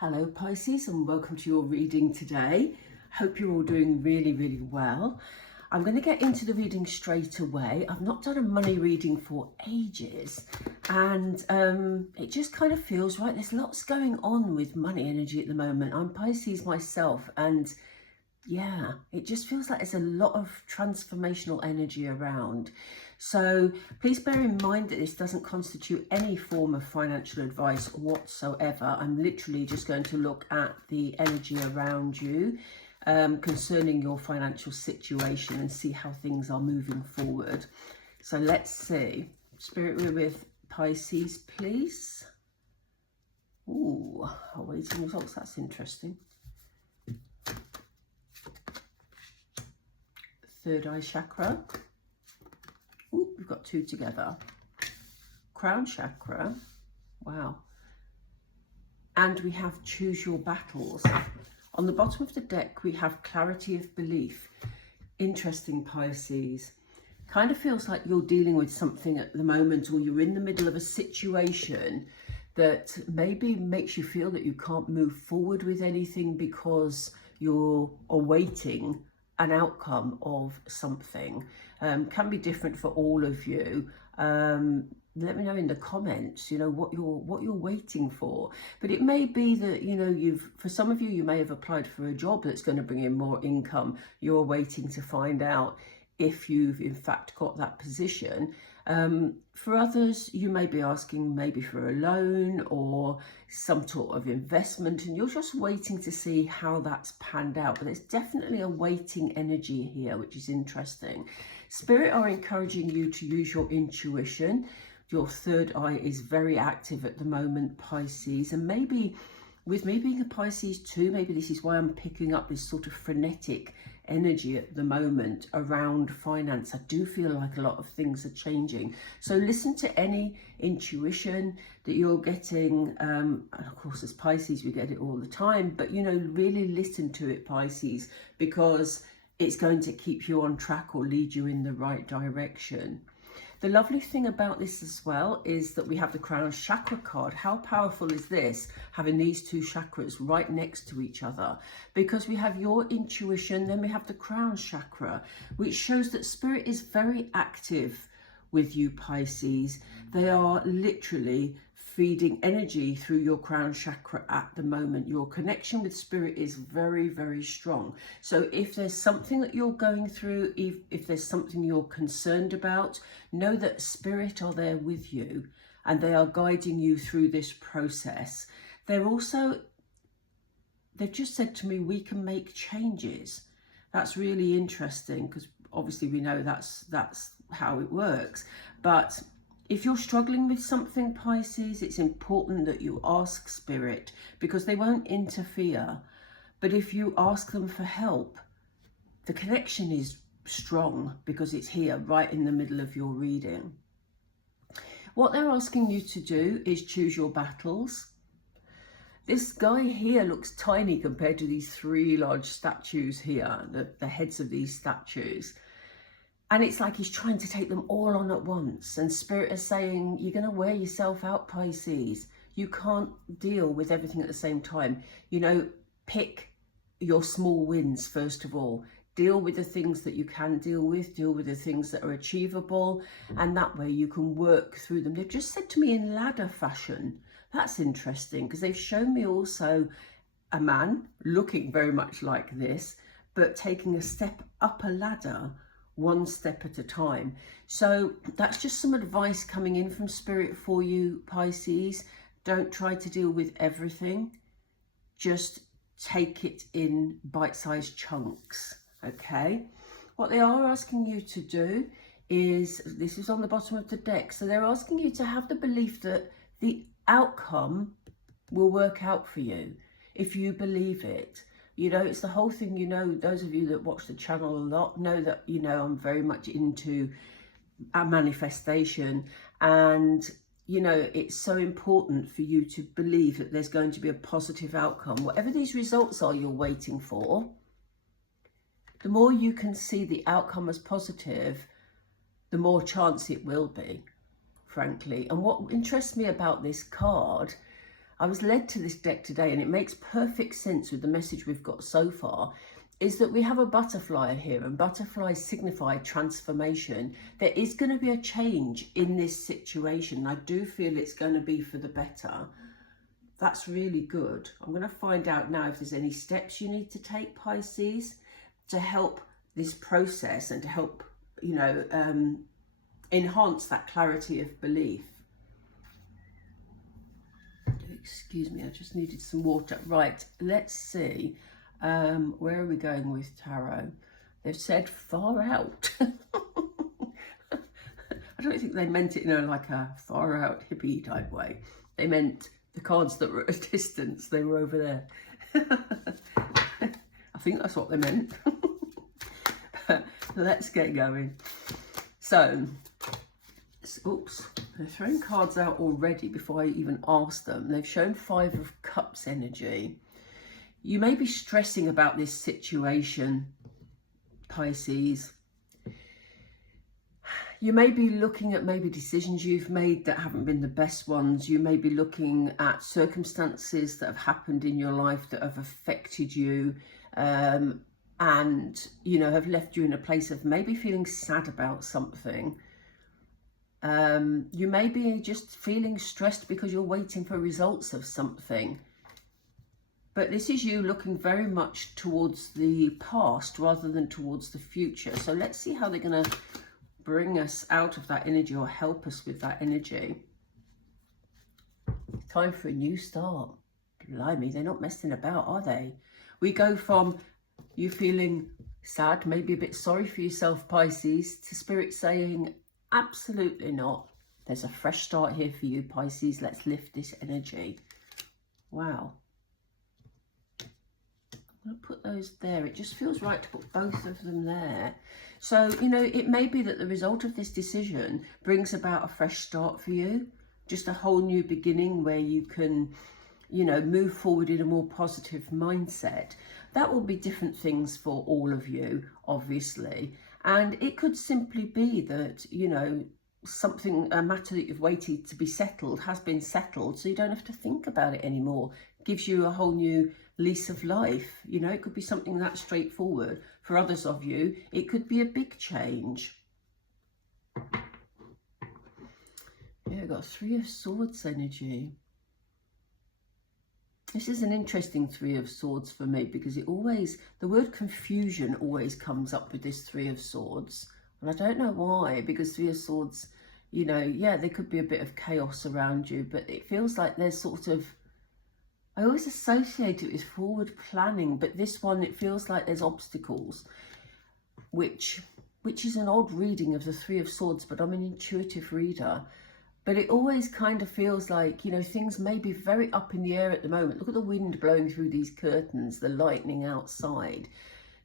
Hello Pisces, and welcome to your reading today. Hope you're all doing really well. I'm going to get into the reading straight away. I've not done a money reading for ages, and it just kind of feels right. There's lots going on with money energy at the moment. I'm Pisces myself, and yeah, it just feels like there's a lot of transformational energy around. So please bear in mind that this doesn't constitute any form of financial advice whatsoever. I'm literally just going to look at the energy around you concerning your financial situation and see how things are moving forward. So let's see. Spirit, we're with Pisces, please. Ooh, awaiting results. That's interesting. Third eye chakra. Ooh, we've got two together. Crown chakra. Wow. And we have choose your battles. On the bottom of the deck, we have clarity of belief. Interesting, Pisces. Kind of feels like you're dealing with something at the moment, or you're in the middle of a situation that maybe makes you feel that you can't move forward with anything because you're awaiting an outcome of something. Can be different for all of you. Let me know in the comments, what you're waiting for. But it may be that, for some of you, you may have applied for a job that's going to bring in more income. You're waiting to find out if you've in fact got that position. For others, you may be asking maybe for a loan or some sort of investment, and you're just waiting to see how that's panned out. But there's definitely a waiting energy here, which is interesting. Spirit are encouraging you to use your intuition. Your third eye is very active at the moment, Pisces, and maybe with me being a Pisces too, maybe this is why I'm picking up this sort of frenetic energy at the moment around finance. I do feel like a lot of things are changing. So listen to any intuition that you're getting. And of course, as Pisces, we get it all the time. But, really listen to it, Pisces, because it's going to keep you on track or lead you in the right direction. The lovely thing about this as well is that we have the crown chakra card. How powerful is this, having these two chakras right next to each other? Because we have your intuition, then we have the crown chakra, which shows that spirit is very active with you, Pisces. They are literally feeding energy through your crown chakra at the moment. Your connection with spirit is very strong. So if there's something that you're going through, if there's something you're concerned about, know that spirit are there with you and they are guiding you through this process. They've just said to me, we can make changes. That's really interesting, because obviously we know that's how it works. But if you're struggling with something, Pisces, it's important that you ask spirit, because they won't interfere. But if you ask them for help, the connection is strong because it's here right in the middle of your reading. What they're asking you to do is choose your battles. This guy here looks tiny compared to these three large statues here, the heads of these statues. And it's like he's trying to take them all on at once. And spirit is saying, you're going to wear yourself out, Pisces. You can't deal with everything at the same time. Pick your small wins first of all. Deal with the things that you can deal with the things that are achievable, and that way you can work through them. They've just said to me in ladder fashion. That's interesting, because they've shown me also a man looking very much like this, but taking a step up a ladder, one step at a time. So that's just some advice coming in from spirit for you, Pisces. Don't try to deal with everything. Just take it in bite-sized chunks. Okay, what they are asking you to do is, this is on the bottom of the deck, so they're asking you to have the belief that the outcome will work out for you if you believe it. It's the whole thing, those of you that watch the channel a lot know that, I'm very much into a manifestation, and it's so important for you to believe that there's going to be a positive outcome. Whatever these results are you're waiting for, the more you can see the outcome as positive, the more chance it will be, frankly. And what interests me about this card, I was led to this deck today, and it makes perfect sense with the message we've got so far, is that we have a butterfly here, and butterflies signify transformation. There is going to be a change in this situation. I do feel it's going to be for the better. That's really good. I'm going to find out now if there's any steps you need to take, Pisces, to help this process and to help, you know, enhance that clarity of belief. Excuse me, I just needed some water. Right, let's see. Where are we going with tarot? They've said far out. I don't think they meant it in like a far out hippie type way. They meant the cards that were at a distance, they were over there. I think that's what they meant. Let's get going. So, oops, they're throwing cards out already before I even ask them. They've shown 5 of Cups energy. You may be stressing about this situation, Pisces. You may be looking at maybe decisions you've made that haven't been the best ones. You may be looking at circumstances that have happened in your life that have affected you, and, you know, have left you in a place of maybe feeling sad about something. You may be just feeling stressed because you're waiting for results of something. But this is you looking very much towards the past rather than towards the future. So let's see how they're going to bring us out of that energy or help us with that energy. Time for a new start. Blimey, they're not messing about, are they? We go from you feeling sad, maybe a bit sorry for yourself, Pisces, to Spirit saying, absolutely not. There's a fresh start here for you, Pisces. Let's lift this energy. Wow. I'm going to put those there. It just feels right to put both of them there. So, you know, it may be that the result of this decision brings about a fresh start for you. Just a whole new beginning where you can, you know, move forward in a more positive mindset. That will be different things for all of you, obviously. And it could simply be that, you know, a matter that you've waited to be settled has been settled, so you don't have to think about it anymore. It gives you a whole new lease of life. You know, it could be something that straightforward. For others of you, it could be a big change. Yeah, I've got 3 of Swords energy. This is an interesting 3 of Swords for me, because it always, the word confusion always comes up with this 3 of Swords. And I don't know why, because 3 of Swords, you know, yeah, there could be a bit of chaos around you, but it feels like there's sort of, I always associate it with forward planning, but this one, it feels like there's obstacles, which is an odd reading of the 3 of Swords, but I'm an intuitive reader. But it always kind of feels like, you know, things may be very up in the air at the moment. Look at the wind blowing through these curtains, the lightning outside.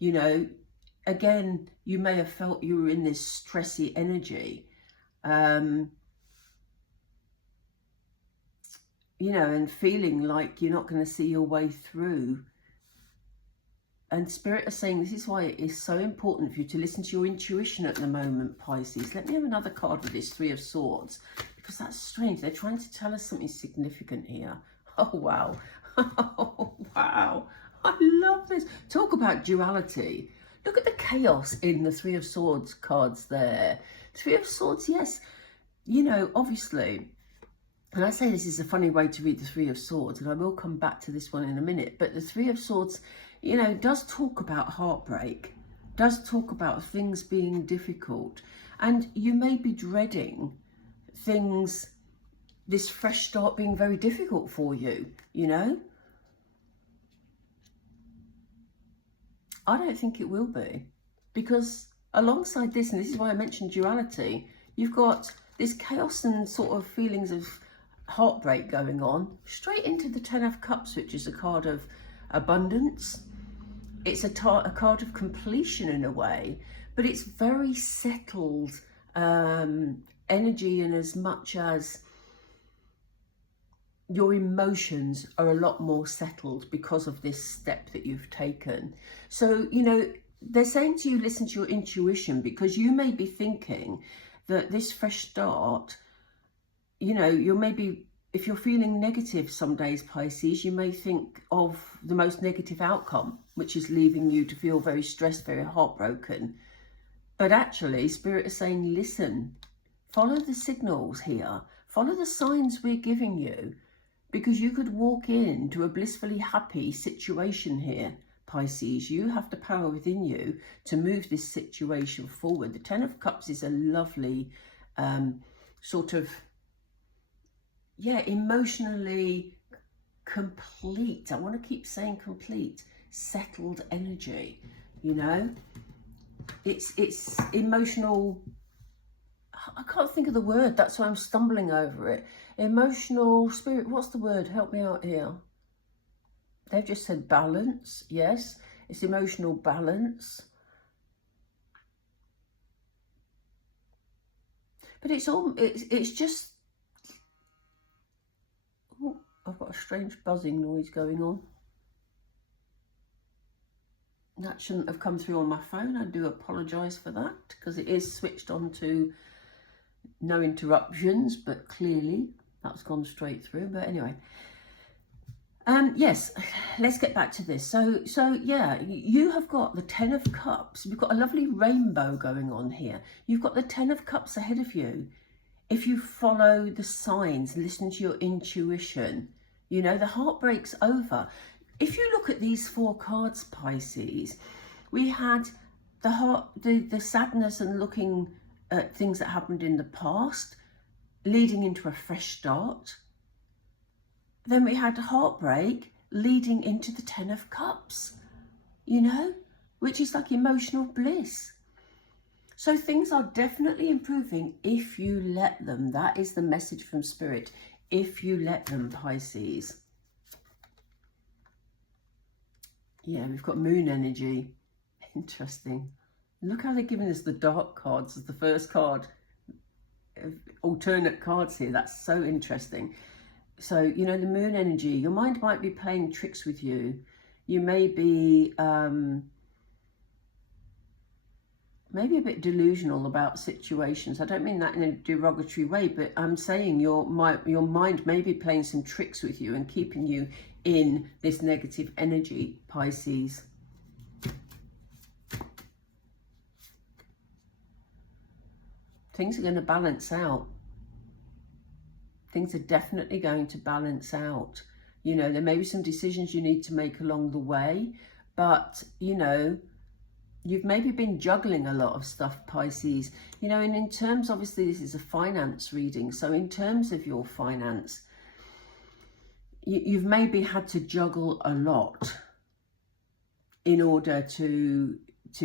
You know, again, you may have felt you were in this stressy energy. You know, and feeling like you're not going to see your way through. And Spirit is saying this is why it is so important for you to listen to your intuition at the moment, Pisces. Let me have another card with this 3 of Swords, because that's strange. They're trying to tell us something significant here. Oh, wow. Oh, wow. I love this. Talk about duality. Look at the chaos in the 3 of Swords cards there. 3 of Swords, yes. You know, obviously, and I say this is a funny way to read the 3 of Swords, and I will come back to this one in a minute, but the 3 of Swords, you know, does talk about heartbreak, does talk about things being difficult, and you may be dreading things, this fresh start being very difficult for you, you know. I don't think it will be, because alongside this, and this is why I mentioned duality, you've got this chaos and sort of feelings of heartbreak going on, straight into the 10 of Cups, which is a card of abundance. It's a card of completion in a way, but it's very settled energy, in as much as your emotions are a lot more settled because of this step that you've taken. So, you know, they're saying to you, listen to your intuition, because you may be thinking that this fresh start, you know, you're maybe, if you're feeling negative some days, Pisces, you may think of the most negative outcome, which is leaving you to feel very stressed, very heartbroken. But actually, Spirit is saying, listen, follow the signals here. Follow the signs we're giving you, because you could walk into a blissfully happy situation here, Pisces. You have the power within you to move this situation forward. The Ten of Cups is a lovely sort of, yeah, emotionally complete. I want to keep saying complete, settled energy, you know. It's emotional. I can't think of the word. That's why I'm stumbling over it. Emotional spirit. What's the word? Help me out here. They've just said balance. Yes, it's emotional balance. But it's just. Oh, I've got a strange buzzing noise going on. That shouldn't have come through on my phone. I do apologise for that, because it is switched on to no interruptions, but clearly that's gone straight through. But anyway, yes, let's get back to this. So yeah, you have got the Ten of Cups. We've got a lovely rainbow going on here. You've got the Ten of Cups ahead of you. If you follow the signs, listen to your intuition, you know, the heartbreak's over. If you look at these 4 cards, Pisces, we had the sadness and looking at things that happened in the past, leading into a fresh start. Then we had heartbreak leading into the Ten of Cups, you know, which is like emotional bliss. So things are definitely improving if you let them. That is the message from Spirit. If you let them, Pisces. Yeah, we've got moon energy. Interesting. Look how they're giving us the dark cards as the first card. Alternate cards here. That's so interesting. So, you know, the moon energy, your mind might be playing tricks with you. You may be maybe a bit delusional about situations. I don't mean that in a derogatory way, but I'm saying your mind may be playing some tricks with you and keeping you in this negative energy, Pisces. Things are going to balance out. Things are definitely going to balance out. You know, there may be some decisions you need to make along the way, but, you know, you've maybe been juggling a lot of stuff, Pisces. You know, and in terms, obviously, this is a finance reading. So in terms of your finance, you've maybe had to juggle a lot in order to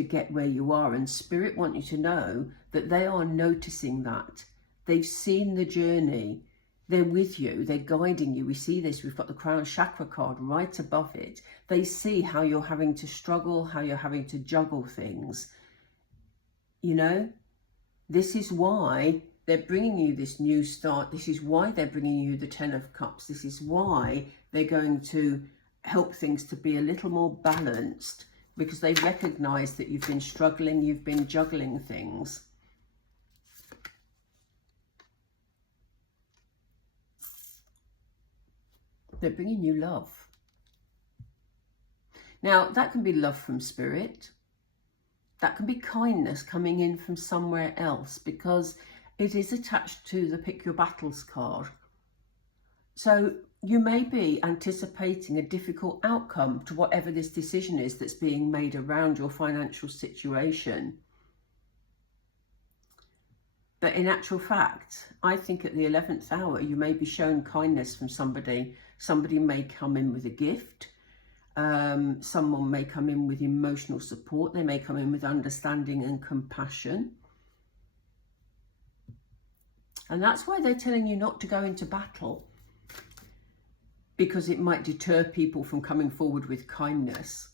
get where you are. And Spirit want you to know that they are noticing that. They've seen the journey. They're with you. They're guiding you. We see this. We've got the crown chakra card right above it. They see how you're having to struggle, how you're having to juggle things. You know, this is why they're bringing you this new start. This is why they're bringing you the Ten of Cups. This is why they're going to help things to be a little more balanced, because they recognize that you've been struggling, you've been juggling things. They're bringing you love. Now, that can be love from Spirit. That can be kindness coming in from somewhere else, because it is attached to the Pick Your Battles card. So you may be anticipating a difficult outcome to whatever this decision is that's being made around your financial situation. But in actual fact, I think at the 11th hour, you may be shown kindness from somebody. Somebody may come in with a gift. Someone may come in with emotional support. They may come in with understanding and compassion. And that's why they're telling you not to go into battle, because it might deter people from coming forward with kindness.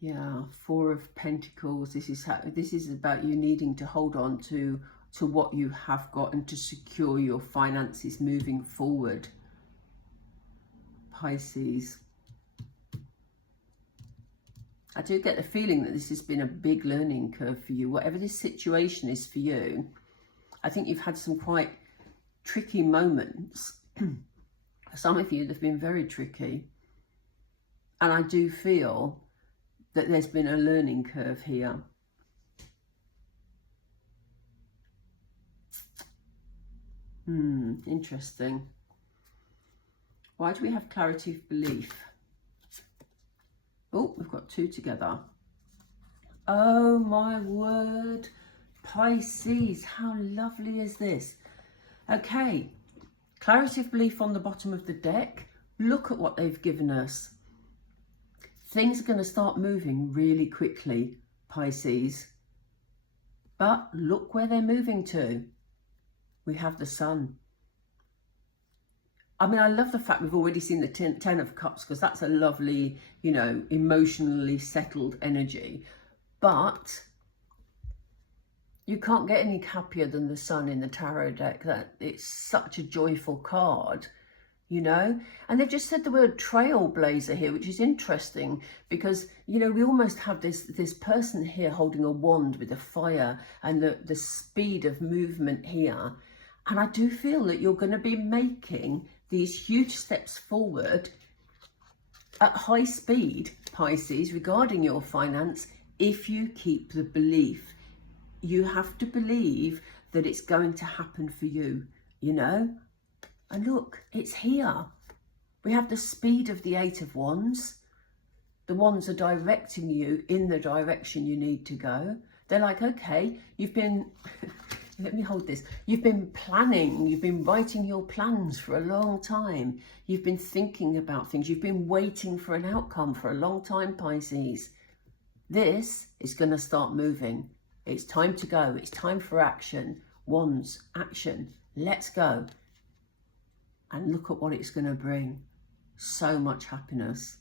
Yeah, Four of Pentacles. This is about you needing to hold on to what you have got and to secure your finances moving forward, Pisces. I do get the feeling that this has been a big learning curve for you. Whatever this situation is for you, I think you've had some quite tricky moments. Some of you, they've been very tricky. And I do feel that there's been a learning curve here. Interesting. Why do we have clarity of belief? Oh, we've got two together. Oh my word. Pisces, how lovely is this? Okay, clarity of belief on the bottom of the deck. Look at what they've given us. Things are going to start moving really quickly, Pisces. But look where they're moving to. We have the sun. I mean, I love the fact we've already seen the Ten of Cups, because that's a lovely, you know, emotionally settled energy. But you can't get any happier than the sun in the tarot deck. That it's such a joyful card, you know. And they've just said the word trailblazer here, which is interesting because, you know, we almost have this person here holding a wand with a fire and the speed of movement here. And I do feel that you're going to be making these huge steps forward at high speed, Pisces, regarding your finance, if you keep the belief. You have to believe that it's going to happen for you, you know? And look, it's here. We have the speed of the Eight of Wands. The wands are directing you in the direction you need to go. They're like, okay, you've been, let me hold this. You've been planning, you've been writing your plans for a long time. You've been thinking about things. You've been waiting for an outcome for a long time, Pisces. This is going to start moving. It's time to go. It's time for action. Wands, action. Let's go. And look at what it's going to bring. So much happiness.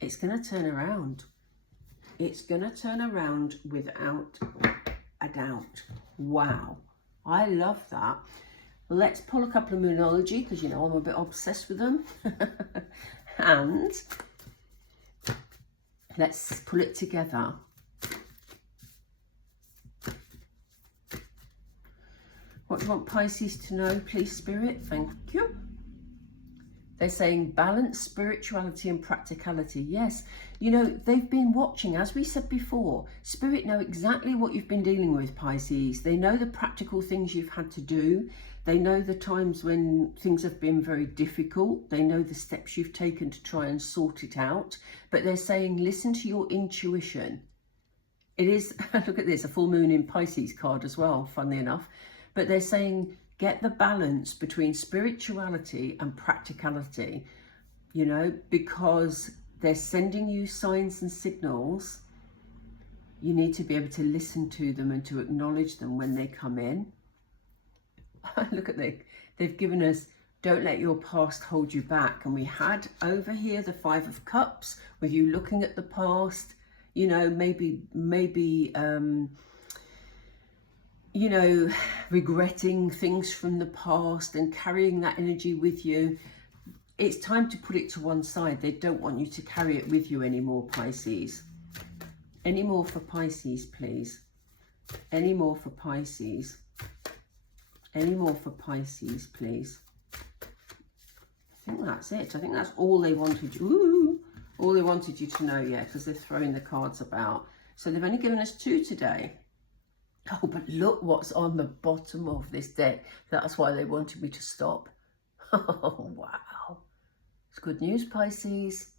It's going to turn around. It's going to turn around without a doubt. Wow. I love that. Let's pull a couple of Moonology, because, you know, I'm a bit obsessed with them. And let's pull it together. What do you want Pisces to know, please, Spirit? Thank you. They're saying balance, spirituality and practicality. Yes, you know, they've been watching, as we said before. Spirit know exactly what you've been dealing with, Pisces. They know the practical things you've had to do. They know the times when things have been very difficult. They know the steps you've taken to try and sort it out. But they're saying, listen to your intuition. It is, look at this, a full moon in Pisces card as well, funnily enough. But they're saying, get the balance between spirituality and practicality, you know, because they're sending you signs and signals. You need to be able to listen to them and to acknowledge them when they come in. Look at this. They've given us, don't let your past hold you back. And we had over here the Five of Cups, with you looking at the past, you know, maybe you know, regretting things from the past and carrying that energy with you. It's time to put it to one side. They don't want you to carry it with you anymore, Pisces. Any more for Pisces, please? Any more for Pisces? Any more for Pisces, please? I think that's it. I think that's all they wanted you. Ooh, all they wanted you to know, yeah, because they're throwing the cards about. So they've only given us two today. Oh, but look what's on the bottom of this deck. That's why they wanted me to stop. Oh, wow. It's good news, Pisces.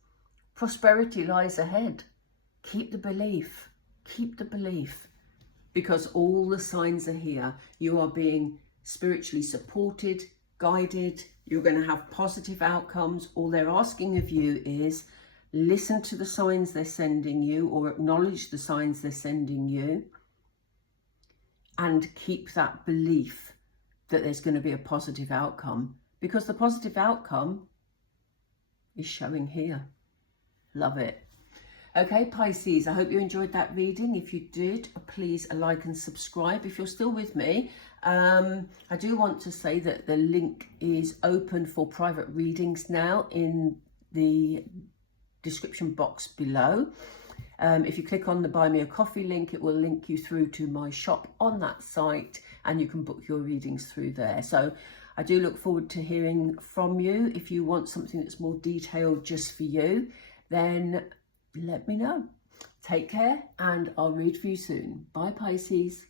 Prosperity lies ahead. Keep the belief. Keep the belief. Because all the signs are here. You are being spiritually supported, guided. You're going to have positive outcomes. All they're asking of you is listen to the signs they're sending you, or acknowledge the signs they're sending you. And keep that belief that there's going to be a positive outcome, because the positive outcome is showing here. Love it. Okay, Pisces, I hope you enjoyed that reading. If you did, please like and subscribe. If you're still with me, I do want to say that the link is open for private readings now in the description box below. If you click on the Buy Me a Coffee link, it will link you through to my shop on that site, and you can book your readings through there. So I do look forward to hearing from you. If you want something that's more detailed just for you, then let me know. Take care, and I'll read for you soon. Bye, Pisces.